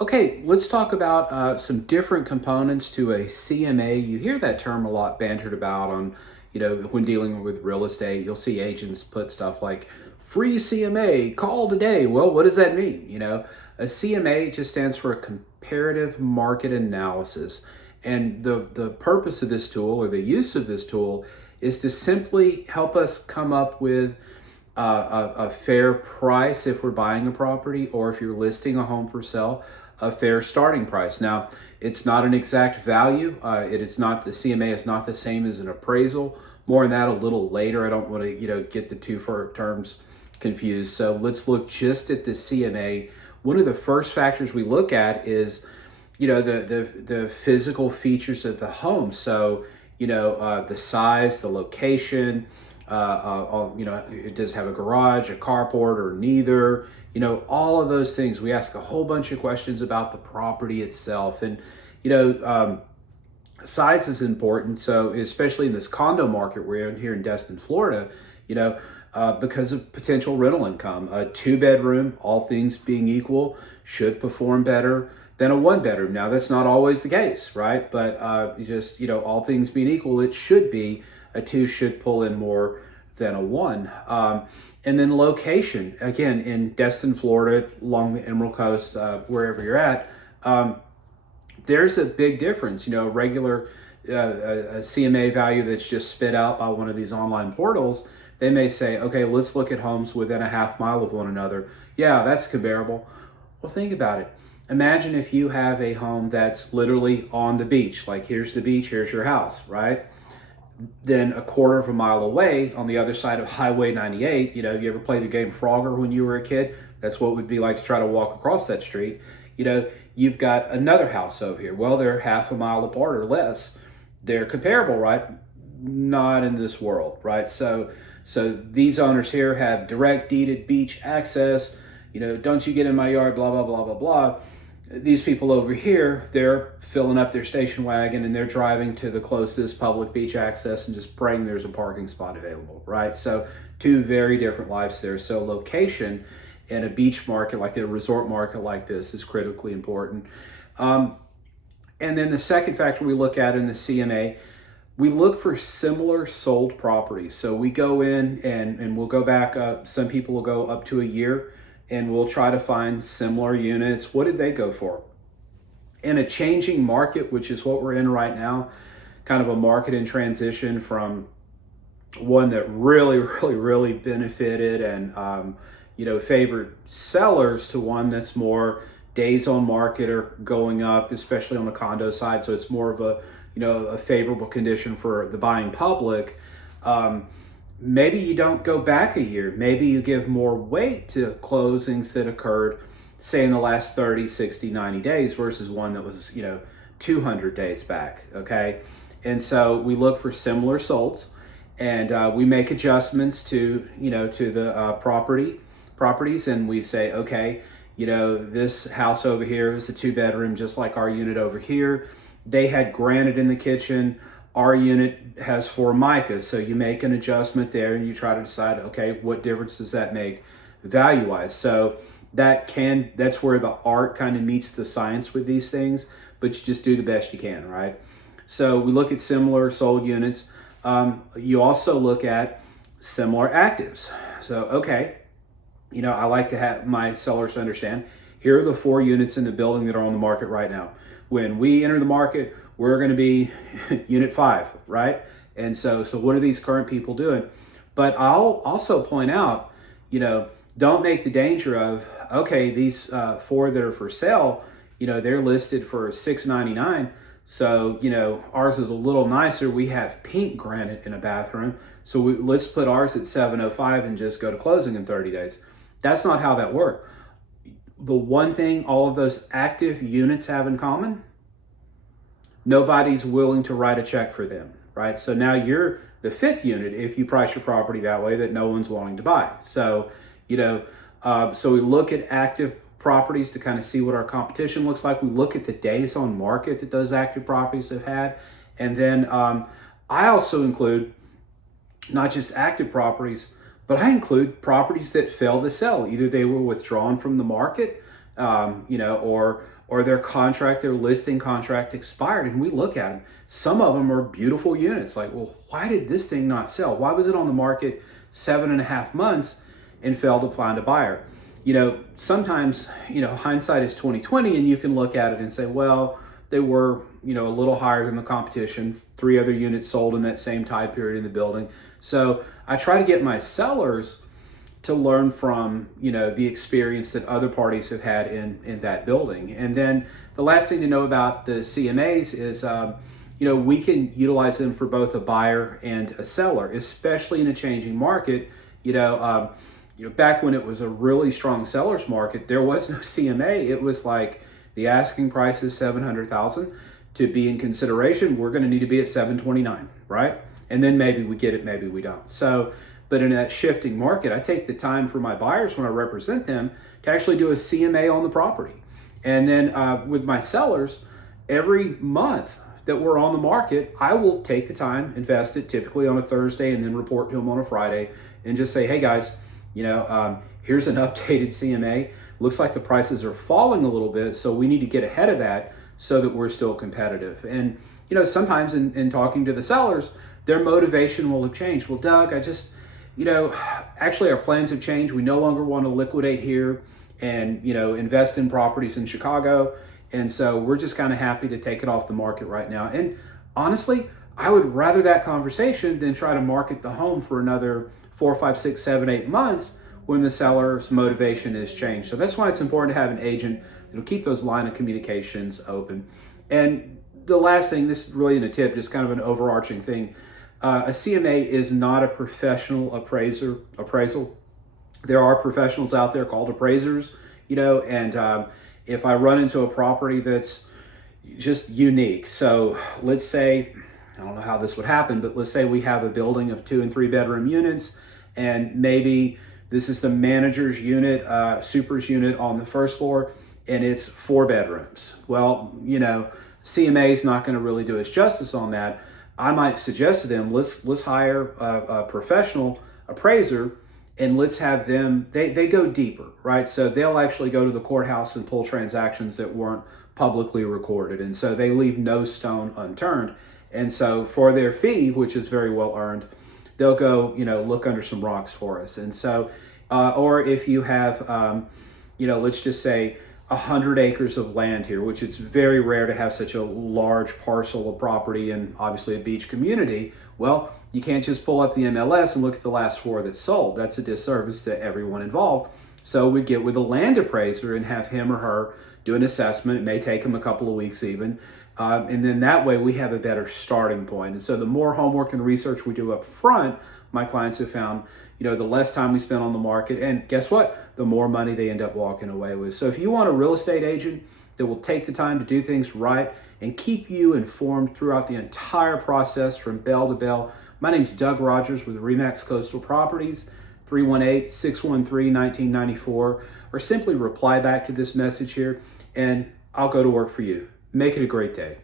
Okay, let's talk about some different components to a CMA. You hear that term a lot bantered about on, when dealing with real estate. You'll see agents put stuff like free CMA, call today. Well, what does that mean? A CMA just stands for a comparative market analysis. And the purpose of this tool or the use of this tool is to simply help us come up with a fair price if we're buying a property, or if you're listing a home for sale, a fair starting price. Now, it's not an exact value. It is not, the CMA is not the same as an appraisal. More on that a little later. I don't want to get the two terms confused. So let's look just at the CMA. One of the first factors we look at is the physical features of the home. So the size, the location, it does have a garage, a carport, or neither. All of those things. We ask a whole bunch of questions about the property itself, and size is important. So especially in this condo market we're in here in Destin, Florida, because of potential rental income, a 2-bedroom, all things being equal, should perform better than a 1-bedroom. Now, that's not always the case, right? But all things being equal, it should be. A 2 should pull in more than a 1. And then location, again, in Destin, Florida, along the Emerald Coast, wherever you're at, there's a big difference. A regular a CMA value that's just spit out by one of these online portals, they may say, okay, let's look at homes within a half mile of one another. Yeah, that's comparable. Well, think about it. Imagine if you have a home that's literally on the beach, like here's the beach, here's your house, right? Then a quarter of a mile away on the other side of Highway 98, you ever played the game Frogger when you were a kid? That's what it would be like to try to walk across that street. You've got another house over here. Well, they're half a mile apart or less. They're comparable, right? Not in this world, right? So these owners here have direct deeded beach access. Don't you get in my yard, blah, blah, blah, blah, blah. These people over here, they're filling up their station wagon and they're driving to the closest public beach access and just praying there's a parking spot available, right? So two very different lives there. So location in a beach market like the resort market like this is critically important. And then the second factor we look at in the CMA, we look for similar sold properties. So we go in and we'll go back up. Some people will go up to a year, and we'll try to find similar units. What did they go for? In a changing market, which is what we're in right now, kind of a market in transition from one that really, really, really benefited and favored sellers to one that's more days on market are going up, especially on the condo side. So it's more of a favorable condition for the buying public. Maybe you don't go back a year. Maybe you give more weight to closings that occurred, say, in the last 30, 60, 90 days versus one that was, 200 days back, okay? And so we look for similar solds, and we make adjustments to the properties, and we say, okay, this house over here is a 2-bedroom, just like our unit over here. They had granite in the kitchen. Our unit has Formica, so you make an adjustment there and you try to decide, okay, what difference does that make value-wise? So that's where the art kind of meets the science with these things, but you just do the best you can, right? So we look at similar sold units. You also look at similar actives. So, okay, I like to have my sellers understand, here are the 4 units in the building that are on the market right now. When we enter the market, we're going to be unit 5, right? And so what are these current people doing? But I'll also point out, don't make the danger of, okay, these 4 that are for sale, they're listed for $699. So, ours is a little nicer. We have pink granite in a bathroom. So let's put ours at $705 and just go to closing in 30 days. That's not how that works. The one thing all of those active units have in common, nobody's willing to write a check for them, right? So now you're the 5th unit if you price your property that way that no one's wanting to buy. So, so we look at active properties to kind of see what our competition looks like. We look at the days on market that those active properties have had. And then I also include not just active properties, But I include properties that failed to sell. Either they were withdrawn from the market, or their listing contract expired, and we look at them. Some of them are beautiful units. Like, well, why did this thing not sell? Why was it on the market 7.5 months and failed to find a buyer? Sometimes, hindsight is 2020, and you can look at it and say, well, they were, a little higher than the competition. 3 other units sold in that same time period in the building. So I try to get my sellers to learn from, the experience that other parties have had in that building. And then the last thing to know about the CMAs is, we can utilize them for both a buyer and a seller, especially in a changing market. Back when it was a really strong seller's market, there was no CMA. It was like the asking price is $700,000. To be in consideration, we're going to need to be at $729,000, right? And then maybe we get it, maybe we don't. So, but in that shifting market, I take the time for my buyers when I represent them to actually do a CMA on the property. And then with my sellers, every month that we're on the market, I will take the time, invest it typically on a Thursday, and then report to them on a Friday and just say, hey guys, here's an updated CMA. Looks like the prices are falling a little bit, so we need to get ahead of that so that we're still competitive. And sometimes in talking to the sellers, their motivation will have changed. Well, Doug, actually our plans have changed. We no longer want to liquidate here and invest in properties in Chicago, and so we're just kind of happy to take it off the market right now. And honestly, I would rather that conversation than try to market the home for another 4, 5, 6, 7, 8 months when the seller's motivation is changed. So that's why it's important to have an agent that'll keep those line of communications open. And the last thing, this is really in a tip, just kind of an overarching thing. A CMA is not a professional appraisal. There are professionals out there called appraisers, and if I run into a property that's just unique. So let's say, I don't know how this would happen, but let's say we have a building of 2 and 3 bedroom units, and maybe this is the manager's unit, super's unit on the first floor, and it's 4 bedrooms. Well, CMA is not going to really do us justice on that. I might suggest to them, let's hire a professional appraiser, and let's have them, they go deeper, right? So they'll actually go to the courthouse and pull transactions that weren't publicly recorded. And so they leave no stone unturned. And so for their fee, which is very well earned, they'll go, look under some rocks for us. And so, or if you have, let's just say 100 acres of land here, which it's very rare to have such a large parcel of property and obviously a beach community. Well, you can't just pull up the MLS and look at the last 4 that sold. That's a disservice to everyone involved. So we get with a land appraiser and have him or her do an assessment. It may take them a couple of weeks even. And then that way we have a better starting point. And so the more homework and research we do up front, my clients have found, the less time we spend on the market. And guess what? The more money they end up walking away with. So if you want a real estate agent that will take the time to do things right and keep you informed throughout the entire process from bell to bell, my name's Doug Rogers with Remax Coastal Properties, 318-613-1994, or simply reply back to this message here and I'll go to work for you. Make it a great day.